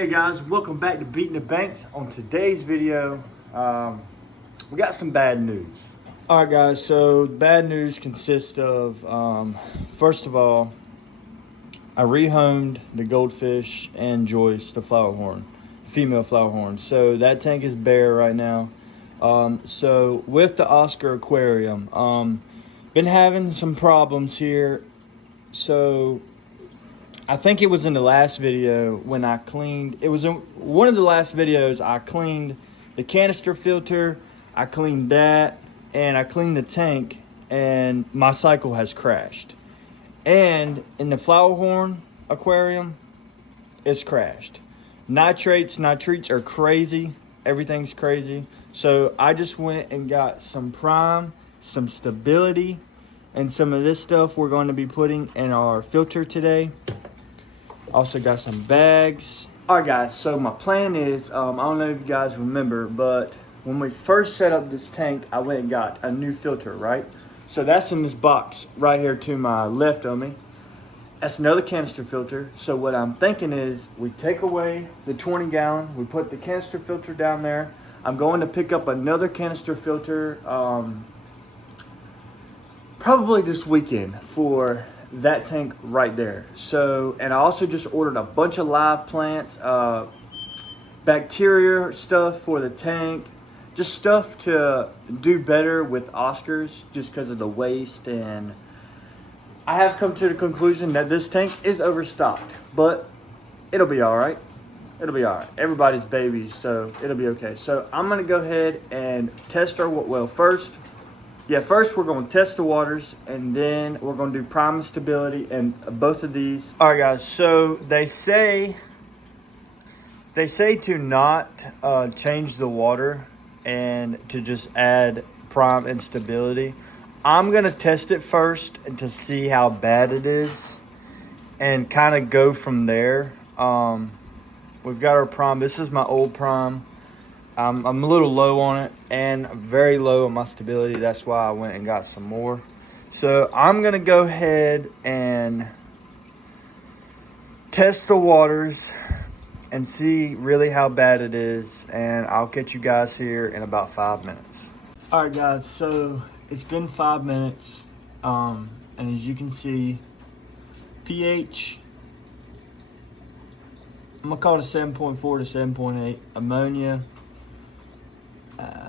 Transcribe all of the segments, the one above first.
Hey guys, welcome back to Beating the Banks. On today's video, we got some bad news. All right guys, so bad news consists of, first of all, I rehomed the goldfish and Joyce, the flower horn, female flower horn. So that tank is bare right now. So with the Oscar aquarium, been having some problems here. So I think it was in the last video when I cleaned, it was in one of the last videos, I cleaned the canister filter, I cleaned that, and I cleaned the tank, and my cycle has crashed. And in the flower horn aquarium, it's crashed. Nitrates are crazy. Everything's crazy. So I just went and got some prime, some stability, and some of this stuff we're going to be putting in our filter today. Also got some bags. All right guys, so my plan is, I don't know if you guys remember, but when we first set up this tank, I went and got a new filter, right? So that's in this box right here to my left of me. That's another canister filter. So what I'm thinking is we take away the 20 gallon, we put the canister filter down there. I'm going to pick up another canister filter probably this weekend for that tank right there. So, and I also just ordered a bunch of live plants, bacteria stuff for the tank, just stuff to do better with Oscars just because of the waste. And I have come to the conclusion that this tank is overstocked, but it'll be all right. It'll be all right. Everybody's baby, so it'll be okay. So I'm gonna go ahead and test our well first. First we're going to test the waters, and then we're going to do prime and stability and both of these. All right, guys. So they say to not change the water and to just add prime and stability. I'm going to test it first to see how bad it is and kind of go from there. We've got our prime. This is my old prime. I'm a little low on it and very low on my stability. That's why I went and got some more. So I'm going to go ahead and test the waters and see really how bad it is. And I'll catch you guys here in about 5 minutes. All right, guys. So it's been 5 minutes. And as you can see, pH, I'm going to call it a 7.4 to 7.8. Ammonia,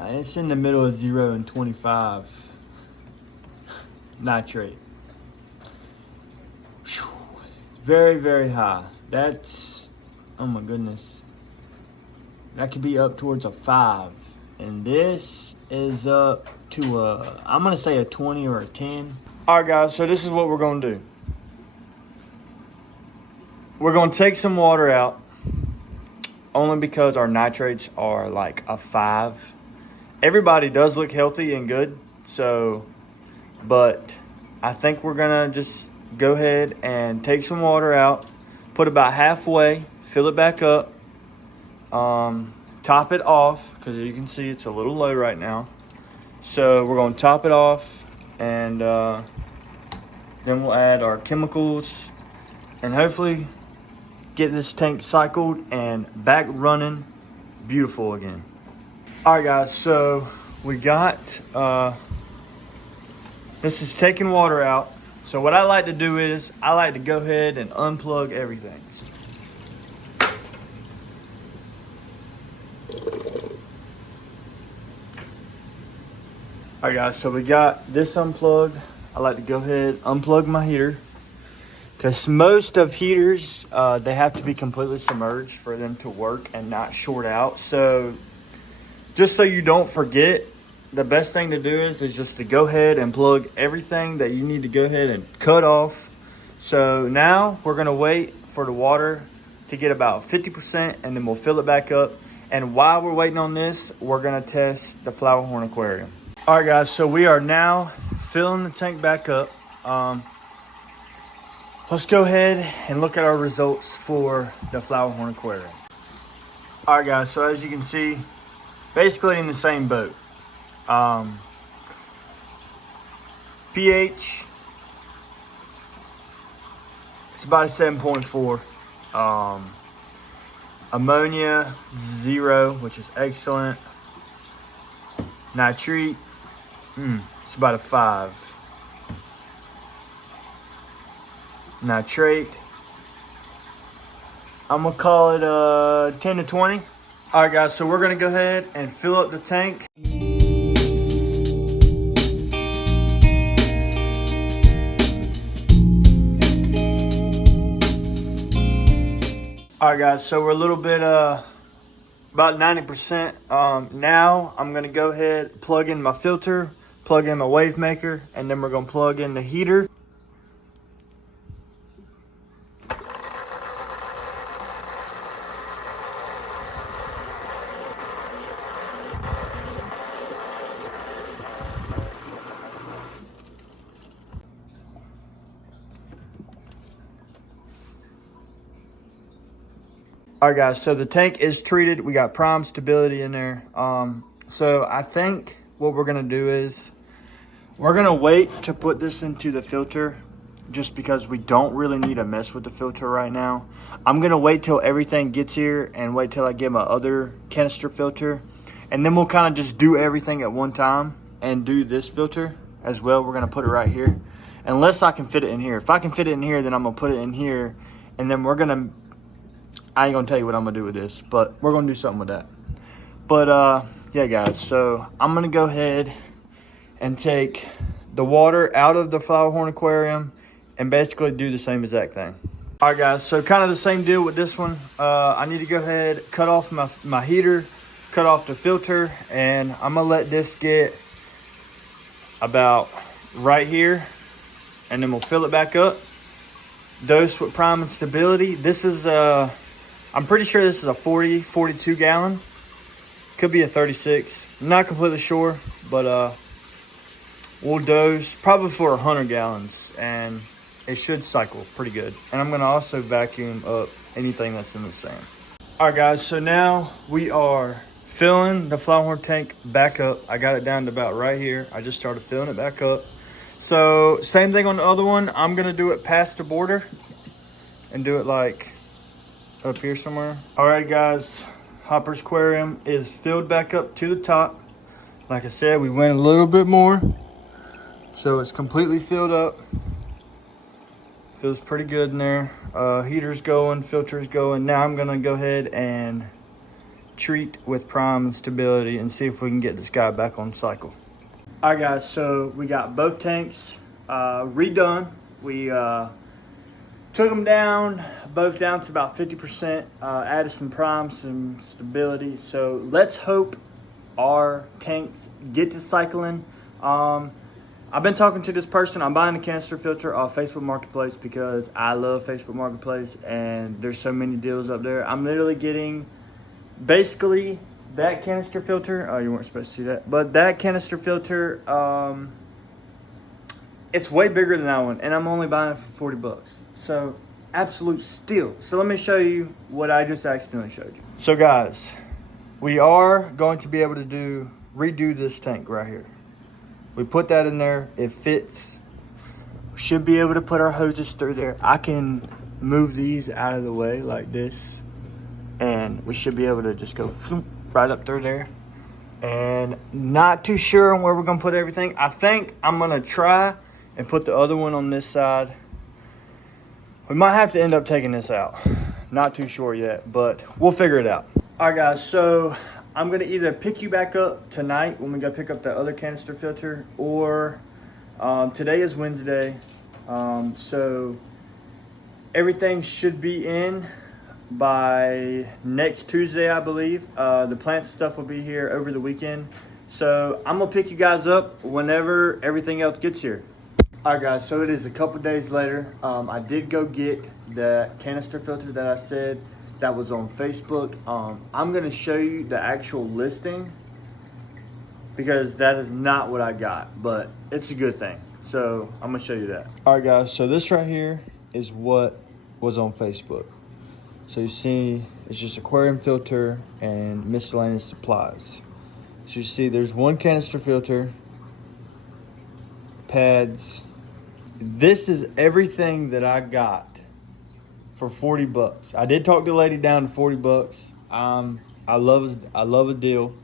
it's in the middle of 0 and 25. Nitrate. Whew. Very, very high. That's, oh my goodness. That could be up towards a 5. And this is up to a, I'm going to say a 20 or a 10. All right, guys, so this is what we're going to do. We're going to take some water out, only because our nitrates are like a 5. Everybody does look healthy and good, so, but I think we're gonna just go ahead and take some water out, put about halfway, fill it back up, top it off, because you can see it's a little low right now. So we're gonna top it off, and then we'll add our chemicals, and hopefully get this tank cycled and back running beautiful again. All right, guys, so we got, this is taking water out. So what I like to do is I like to go ahead and unplug everything. All right, guys, so we got this unplugged. I like to go ahead and unplug my heater, because most of heaters, they have to be completely submerged for them to work and not short out. So just so you don't forget, the best thing to do is just to go ahead and plug everything that you need to go ahead and cut off. So now we're gonna wait for the water to get about 50%, and then we'll fill it back up. And while we're waiting on this, we're gonna test the flower horn aquarium. All right, guys, so we are now filling the tank back up. Let's go ahead and look at our results for the flower horn aquarium. All right, guys, so as you can see, basically in the same boat. pH, it's about a 7.4. Ammonia, 0, which is excellent. Nitrate, it's about a 5. Nitrate, I'm gonna call it 10 to 20. All right, guys, so we're gonna go ahead and fill up the tank. All right, guys, so we're a little bit, about 90%. Now I'm gonna go ahead, plug in my filter, plug in my wave maker, and then we're gonna plug in the heater. All right, guys, so the tank is treated. We got prime stability in there. So I think what we're gonna do is we're gonna wait to put this into the filter just because we don't really need to mess with the filter right now. I'm gonna wait till everything gets here and wait till I get my other canister filter. And then we'll kind of just do everything at one time and do this filter as well. We're gonna put it right here. Unless I can fit it in here. If I can fit it in here, then I'm gonna put it in here. And then we're gonna, I ain't gonna tell you what I'm gonna do with this, but we're gonna do something with that. But yeah, guys, so I'm gonna go ahead and take the water out of the flower horn aquarium and basically do the same exact thing. All right, guys, so kind of the same deal with this one. I need to go ahead, cut off my heater, cut off the filter, and I'm gonna let this get about right here, and then we'll fill it back up. Dose with prime and stability. This is I'm pretty sure this is a 42 gallon. Could be a 36. I'm not completely sure, but we'll dose probably for 100 gallons, and it should cycle pretty good. And I'm gonna also vacuum up anything that's in the sand. All right, guys, so now we are filling the flower horn tank back up. I got it down to about right here. I just started filling it back up. So same thing on the other one. I'm gonna do it past the border and do it like up here somewhere. All right, guys, Hopper's aquarium is filled back up to the top. Like I said, we went a little bit more, so it's completely filled up. Feels pretty good in there. Heater's going, filter's going. Now I'm gonna go ahead and treat with prime and stability and see if we can get this guy back on cycle. All right, guys, so we got both tanks redone. We took them down, both down to about 50%, added some prime, some stability. So let's hope our tanks get to cycling. I've been talking to this person. I'm buying a canister filter off Facebook Marketplace because I love Facebook Marketplace and there's so many deals up there. I'm literally getting basically that canister filter. Oh, you weren't supposed to see that. But that canister filter, it's way bigger than that one, and I'm only buying it for 40 bucks. So, absolute steal. So let me show you what I just accidentally showed you. So guys, we are going to be able to redo this tank right here. We put that in there, it fits. Should be able to put our hoses through there. I can move these out of the way like this, and we should be able to just go right up through there. And not too sure on where we're gonna put everything. I think I'm gonna try and put the other one on this side. We might have to end up taking this out. Not too sure yet, but we'll figure it out. All right, guys, so I'm gonna either pick you back up tonight when we go pick up the other canister filter, or today is Wednesday. So everything should be in by next Tuesday, I believe. The plant stuff will be here over the weekend. So I'm gonna pick you guys up whenever everything else gets here. All right, guys, so it is a couple days later. I did go get the canister filter that I said that was on Facebook. I'm gonna show you the actual listing because that is not what I got, but it's a good thing. So I'm gonna show you that. All right, guys, so this right here is what was on Facebook. So you see, it's just aquarium filter and miscellaneous supplies. So you see there's one canister filter, pads. This is everything that I got for 40 bucks. I did talk the lady down to 40 bucks. I love a deal.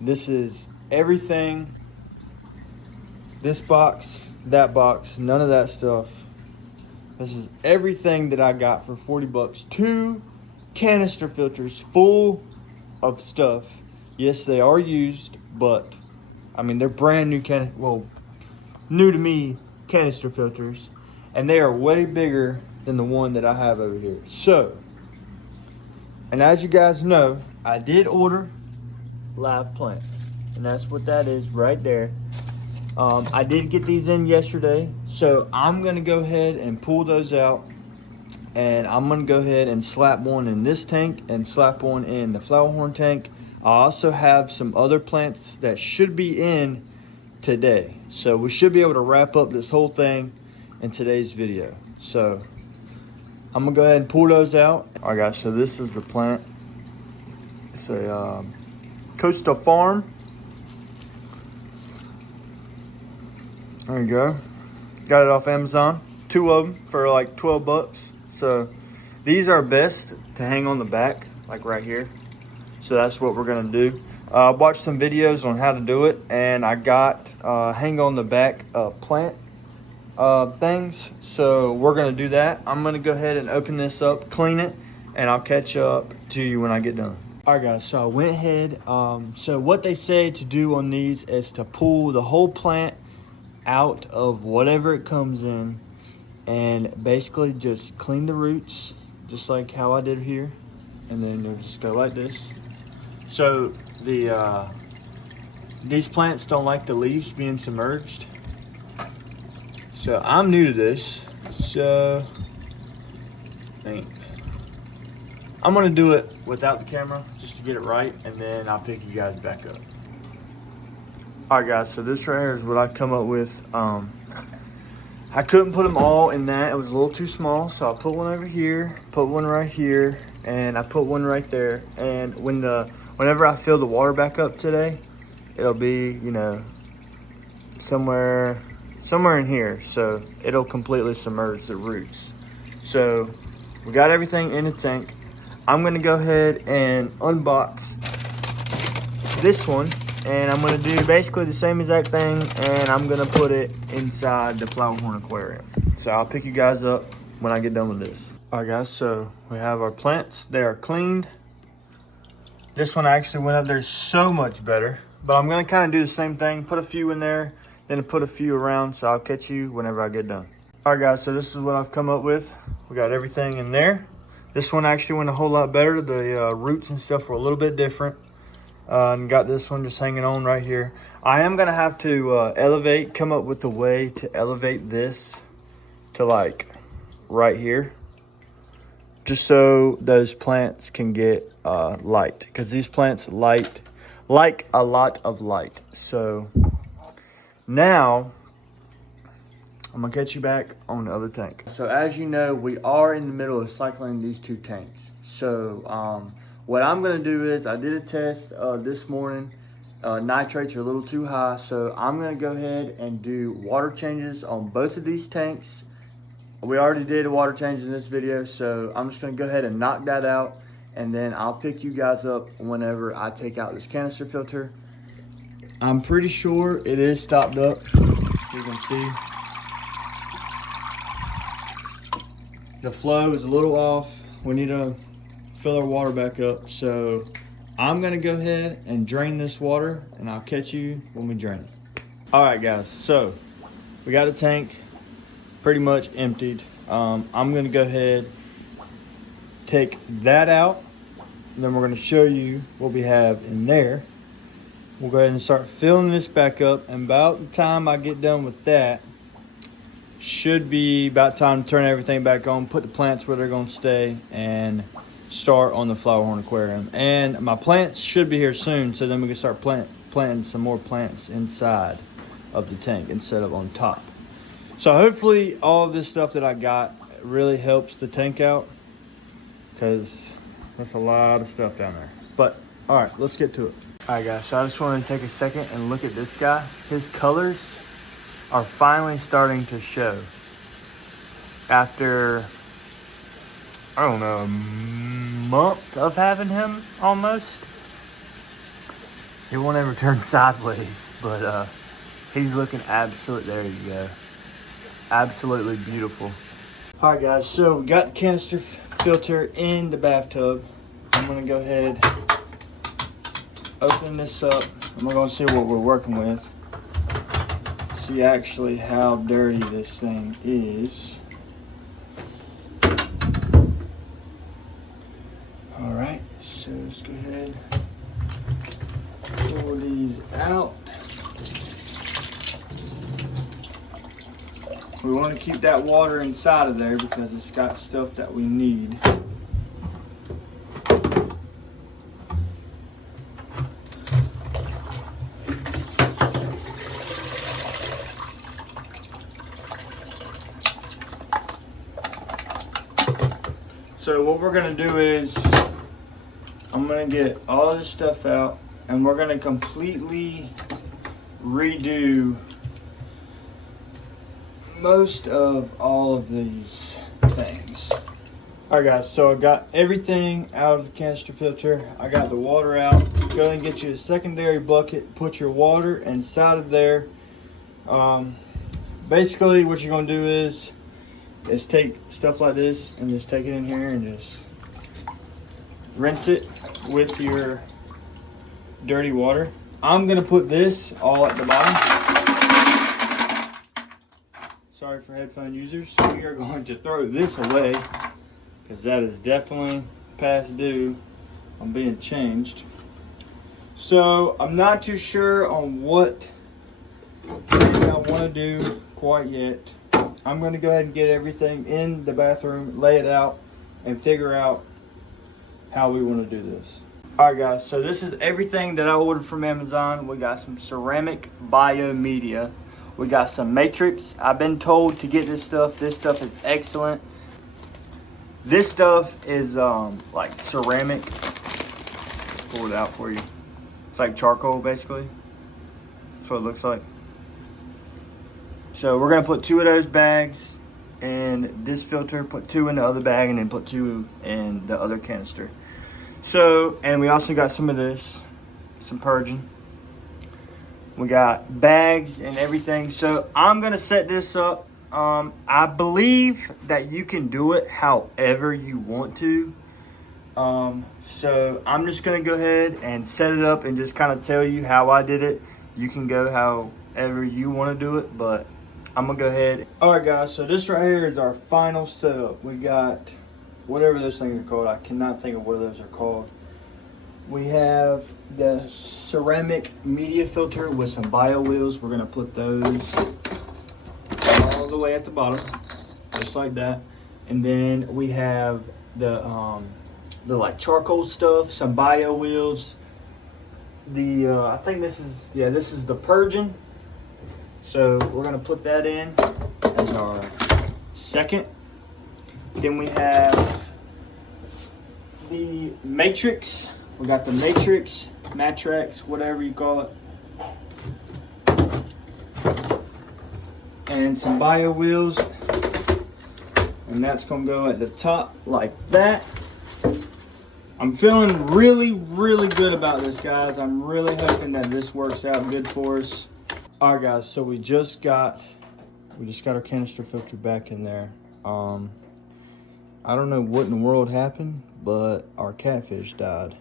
This is everything. This box, that box, none of that stuff. This is everything that I got for 40 bucks. 2 canister filters full of stuff. Yes, they are used, but I mean, they're brand new new to me canister filters, and they are way bigger than the one that I have over here. So, and as you guys know, I did order live plants, and that's what that is right there. I did get these in yesterday, so I'm gonna go ahead and pull those out, and I'm gonna go ahead and slap one in this tank and slap one in the flower horn tank. I also have some other plants that should be in today, so we should be able to wrap up this whole thing in today's video. So I'm gonna go ahead and pull those out. All right, guys, so this is the plant. It's a Coastal Farm. There you go. Got it off Amazon. 2 of them for like 12 bucks. So these are best to hang on the back, like right here. So that's what we're gonna do. I watched some videos on how to do it, and I got hang on the back plant things. So we're gonna do that. I'm gonna go ahead and open this up, clean it, and I'll catch up to you when I get done. All right, guys, so I went ahead. So what they say to do on these is to pull the whole plant out of whatever it comes in, and basically just clean the roots, just like how I did here, and then you'll just go like this. So these plants don't like the leaves being submerged. So I'm new to this, so I'm gonna do it without the camera just to get it right, and then I'll pick you guys back up. All right, guys, so this right here is what I come up with. I couldn't put them all in that. It was a little too small, so I put one over here, put one right here, and I put one right there. And whenever I fill the water back up today, it'll be, you know, somewhere in here. So it'll completely submerge the roots. So we got everything in the tank. I'm gonna go ahead and unbox this one, and I'm gonna do basically the same exact thing, and I'm gonna put it inside the flower horn aquarium. So I'll pick you guys up when I get done with this. All right, guys, so we have our plants. They are cleaned. This one actually went up there so much better, but I'm gonna kind of do the same thing, put a few in there, then put a few around, so I'll catch you whenever I get done. All right, guys, so this is what I've come up with. We got everything in there. This one actually went a whole lot better. The roots and stuff were a little bit different. And got this one just hanging on right here. I am gonna have to come up with a way to elevate this to like right here, just so those plants can get light, because these plants like a lot of light. So now I'm gonna catch you back on the other tank. So as you know, we are in the middle of cycling these 2 tanks. So what I'm gonna do is, I did a test this morning. Nitrates are a little too high, so I'm gonna go ahead and do water changes on both of these tanks. We already did a water change in this video, so I'm just gonna go ahead and knock that out, and then I'll pick you guys up whenever I take out this canister filter. I'm pretty sure it is stopped up. You can see the flow is a little off. We need to fill our water back up. So I'm gonna go ahead and drain this water, and I'll catch you when we drain it. All right, guys, so we got the tank pretty much emptied. I'm gonna go ahead, take that out, and then we're gonna show you what we have in there. We'll go ahead and start filling this back up, and about the time I get done with that, should be about time to turn everything back on, put the plants where they're gonna stay, and start on the flower horn aquarium. And my plants should be here soon, so then we can start planting some more plants inside of the tank instead of on top. So hopefully all of this stuff that I got really helps the tank out, because that's a lot of stuff down there. But all right, let's get to it. All right, guys, so I just wanted to take a second and look at this guy. His colors are finally starting to show after I don't know, a month of having him almost. He won't ever turn sideways, but he's looking there you go. Absolutely beautiful. All right guys, so we got the canister filter in the bathtub. I'm gonna go ahead, open this up, and we're gonna see what we're working with. See actually how dirty this thing is. All right, so let's go ahead, pull these out. We want to keep that water inside of there because it's got stuff that we need. So what we're gonna do is, I'm gonna get all this stuff out and we're gonna completely redo most of all of these things. All right guys, so I got everything out of the canister filter. I got the water out. Go ahead and get you a secondary bucket, put your water inside of there. Basically what you're gonna do is take stuff like this and just take it in here and just rinse it with your dirty water. I'm gonna put this all at the bottom. Sorry for headphone users. We are going to throw this away because that is definitely past due on being changed. So I'm not too sure on what I want to do quite yet. I'm going to go ahead and get everything in the bathroom, lay it out, and figure out how we want to do this. Alright guys, so this is everything that I ordered from Amazon. We got some ceramic bio media. We got some matrix. I've been told to get this stuff. This stuff is excellent. This stuff is like ceramic. Pull it out for you. It's like charcoal basically. That's what it looks like. So we're gonna put 2 of those bags in this filter, put 2 in the other bag, and then put 2 in the other canister. So, and we also got some of this, some purging. We got bags and everything. So I'm gonna set this up. I believe that you can do it however you want to. So I'm just gonna go ahead and set it up and just kind of tell you how I did it. You can go however you want to do it, but I'm gonna go ahead. All right guys, so this right here is our final setup. We got whatever those things are called. I cannot think of what those are called. We have the ceramic media filter with some bio wheels. We're gonna put those all the way at the bottom, just like that. And then we have the like charcoal stuff, some bio wheels. I think this is the purging. So we're gonna put that in as our second. Then we have the matrix. We got the matrix, matrax, whatever you call it. And some bio wheels. And that's gonna go at the top like that. I'm feeling really, really good about this, guys. I'm really hoping that this works out good for us. All right, guys, so we just got our canister filter back in there. I don't know what in the world happened, but our catfish died.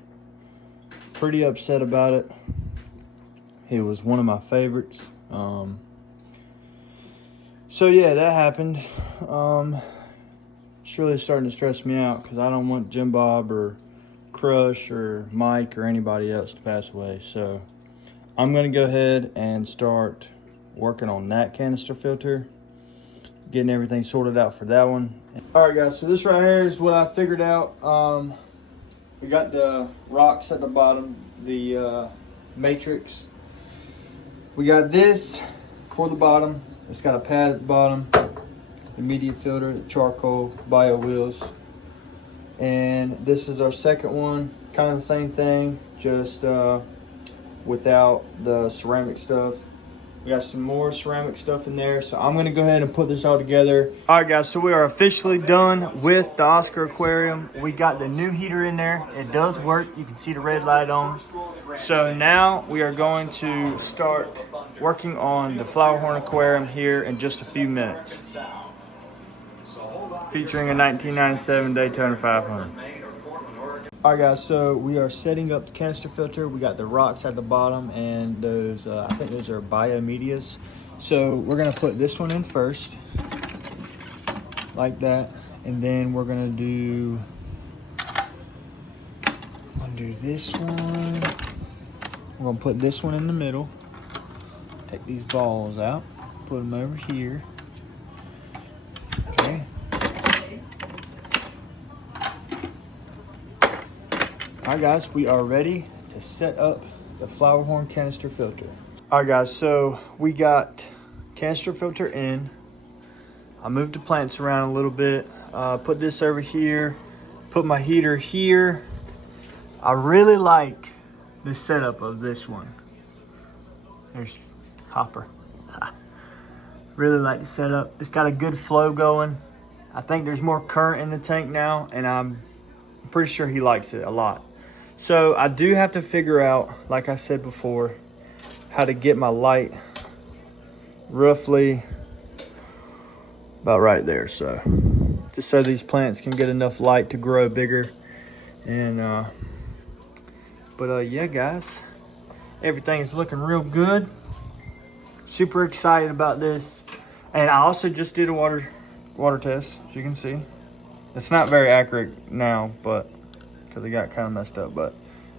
Pretty upset about it. He was one of my favorites. So yeah, that happened. It's really starting to stress me out because I don't want Jim Bob or Crush or Mike or anybody else to pass away. So I'm gonna go ahead and start working on that canister filter, getting everything sorted out for that one. All right guys, so this right here is what I figured out. We got the rocks at the bottom, the matrix. We got this for the bottom. It's got a pad at the bottom, the media filter, the charcoal, bio wheels. And this is our second one, kind of the same thing, just without the ceramic stuff. We got some more ceramic stuff in there. So I'm gonna go ahead and put this all together. All right, guys, so we are officially done with the Oscar aquarium. We got the new heater in there. It does work. You can see the red light on. So now we are going to start working on the flower horn aquarium here in just a few minutes. Featuring a 1997 Daytona 500. All right, guys, so we are setting up the canister filter. We got the rocks at the bottom and those, I think those are biomedias. So we're gonna put this one in first, like that. And then we're gonna do this one. We're gonna put this one in the middle. Take these balls out, put them over here. Okay. Alright guys, we are ready to set up the flower horn canister filter. Alright guys, so we got canister filter in. I moved the plants around a little bit. Put this over here. Put my heater here. I really like the setup of this one. There's Hopper. Really like the setup. It's got a good flow going. I think there's more current in the tank now, and I'm pretty sure he likes it a lot. So I do have to figure out, like I said before, how to get my light roughly about right there. So just so these plants can get enough light to grow bigger. And yeah guys, everything is looking real good. Super excited about this. And I also just did a water test, as you can see. It's not very accurate now, but because it got kind of messed up, but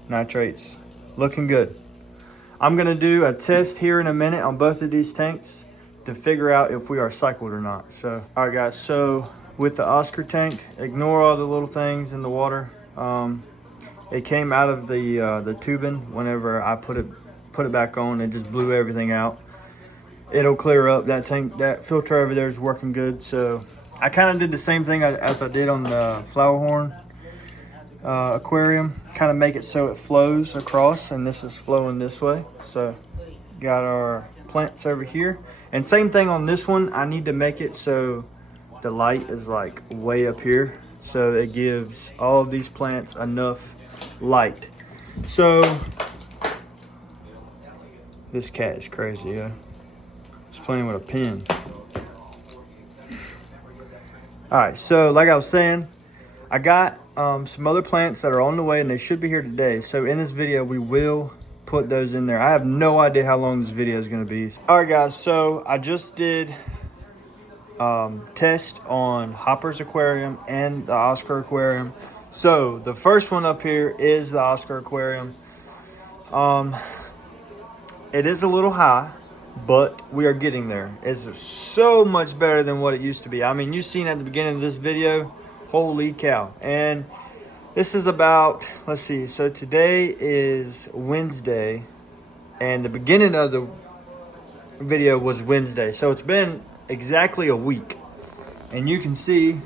nitrates looking good. I'm gonna do a test here in a minute on both of these tanks to figure out if we are cycled or not. So, all right guys, so with the Oscar tank, ignore all the little things in the water. It came out of the tubing whenever I put it back on. It just blew everything out. It'll clear up. That tank, that filter over there is working good. So I kind of did the same thing as I did on the flower horn aquarium, kind of make it so it flows across, and this is flowing this way. So got our plants over here, and same thing on this one. I need to make it so the light is like way up here, so it gives all of these plants enough light. So this cat is crazy, yeah. He's playing with a pen. All right, so like I was saying, I got some other plants that are on the way, and they should be here today. So in this video, we will put those in there. I have no idea how long this video is going to be. All right, guys. So I just did test on Hopper's aquarium and the Oscar aquarium. So the first one up here is the Oscar aquarium. It is a little high, but we are getting there. It's so much better than what it used to be. I mean, you've seen at the beginning of this video. Holy cow. And this is about, let's see, so today is Wednesday, and the beginning of the video was Wednesday. So it's been exactly a week, and you can see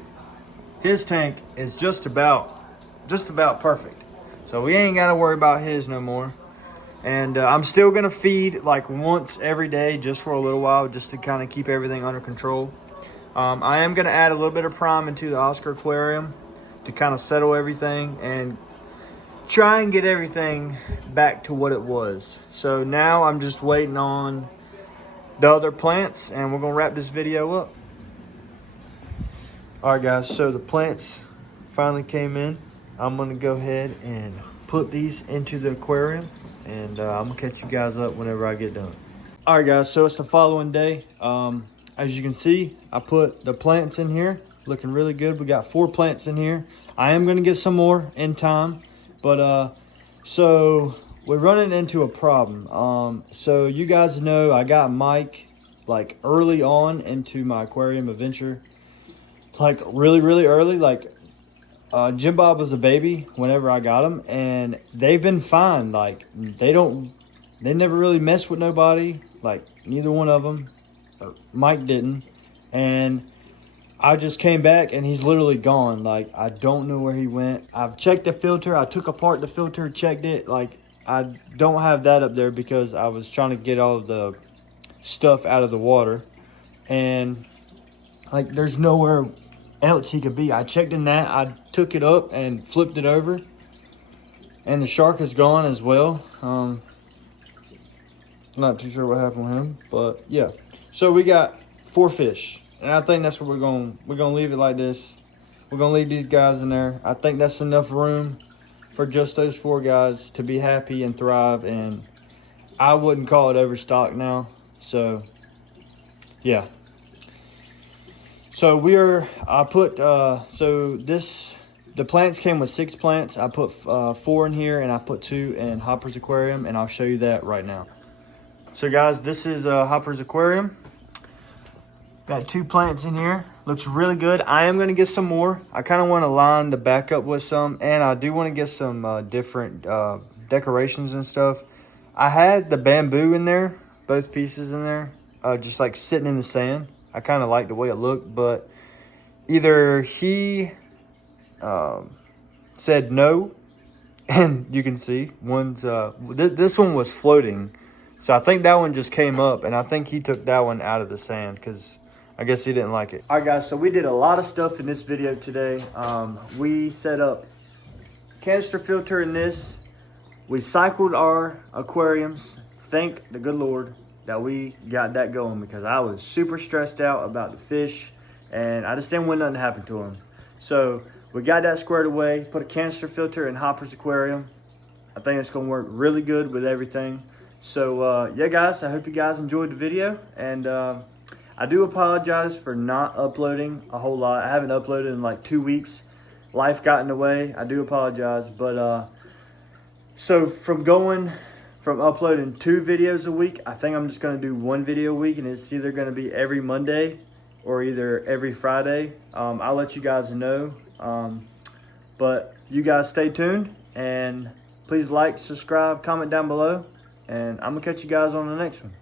his tank is just about perfect. So we ain't got to worry about his no more. And I'm still going to feed like once every day just for a little while, just to kind of keep everything under control. I am going to add a little bit of prime into the Oscar aquarium to kind of settle everything and try and get everything back to what it was. So now I'm just waiting on the other plants, and we're going to wrap this video up. All right, guys, so the plants finally came in. I'm going to go ahead and put these into the aquarium, and I'm going to catch you guys up whenever I get done. All right, guys, so it's the following day. As you can see, I put the plants in here, looking really good. We got 4 plants in here. I am going to get some more in time, but so we're running into a problem. So you guys know I got Mike like early on into my aquarium adventure, like really early. Like Jim Bob was a baby whenever I got him, and they've been fine. Like they never really mess with nobody. Like neither one of them. Mike didn't, and I just came back and he's literally gone. Like I don't know where he went. I've checked the filter. I took apart the filter, checked it. Like I don't have that up there because I was trying to get all of the stuff out of the water. And like there's nowhere else he could be. I checked in that, I took it up and flipped it over, and the shark is gone as well. Not too sure what happened with him, but yeah. So we got 4 fish, and I think that's what we're gonna leave it like this. We're gonna leave these guys in there. I think that's enough room for just those 4 guys to be happy and thrive, and I wouldn't call it overstock now. So yeah. So the plants came with 6 plants. I put 4 in here, and I put 2 in Hopper's aquarium, and I'll show you that right now. So guys, this is Hopper's aquarium. Got 2 plants in here. Looks really good. I am gonna get some more. I kind of want to line the back up with some, and I do want to get some different decorations and stuff. I had the bamboo in there, both pieces in there, just like sitting in the sand. I kind of like the way it looked, but either he said no, and you can see one's this one was floating, so I think that one just came up, and I think he took that one out of the sand because I guess he didn't like it. All right guys, so we did a lot of stuff in this video today. We set up canister filter in this. We cycled our aquariums. Thank the good Lord that we got that going, because I was super stressed out about the fish and I just didn't want nothing to happen to them. So we got that squared away, put a canister filter in Hopper's aquarium. I think it's gonna work really good with everything. So yeah guys, I hope you guys enjoyed the video, and I do apologize for not uploading a whole lot. I haven't uploaded in like 2 weeks. Life got in the way. I do apologize, but so from uploading 2 videos a week, I think I'm just gonna do 1 video a week, and it's either gonna be every Monday or either every Friday. I'll let you guys know. But you guys stay tuned, and please like, subscribe, comment down below, and I'm gonna catch you guys on the next one.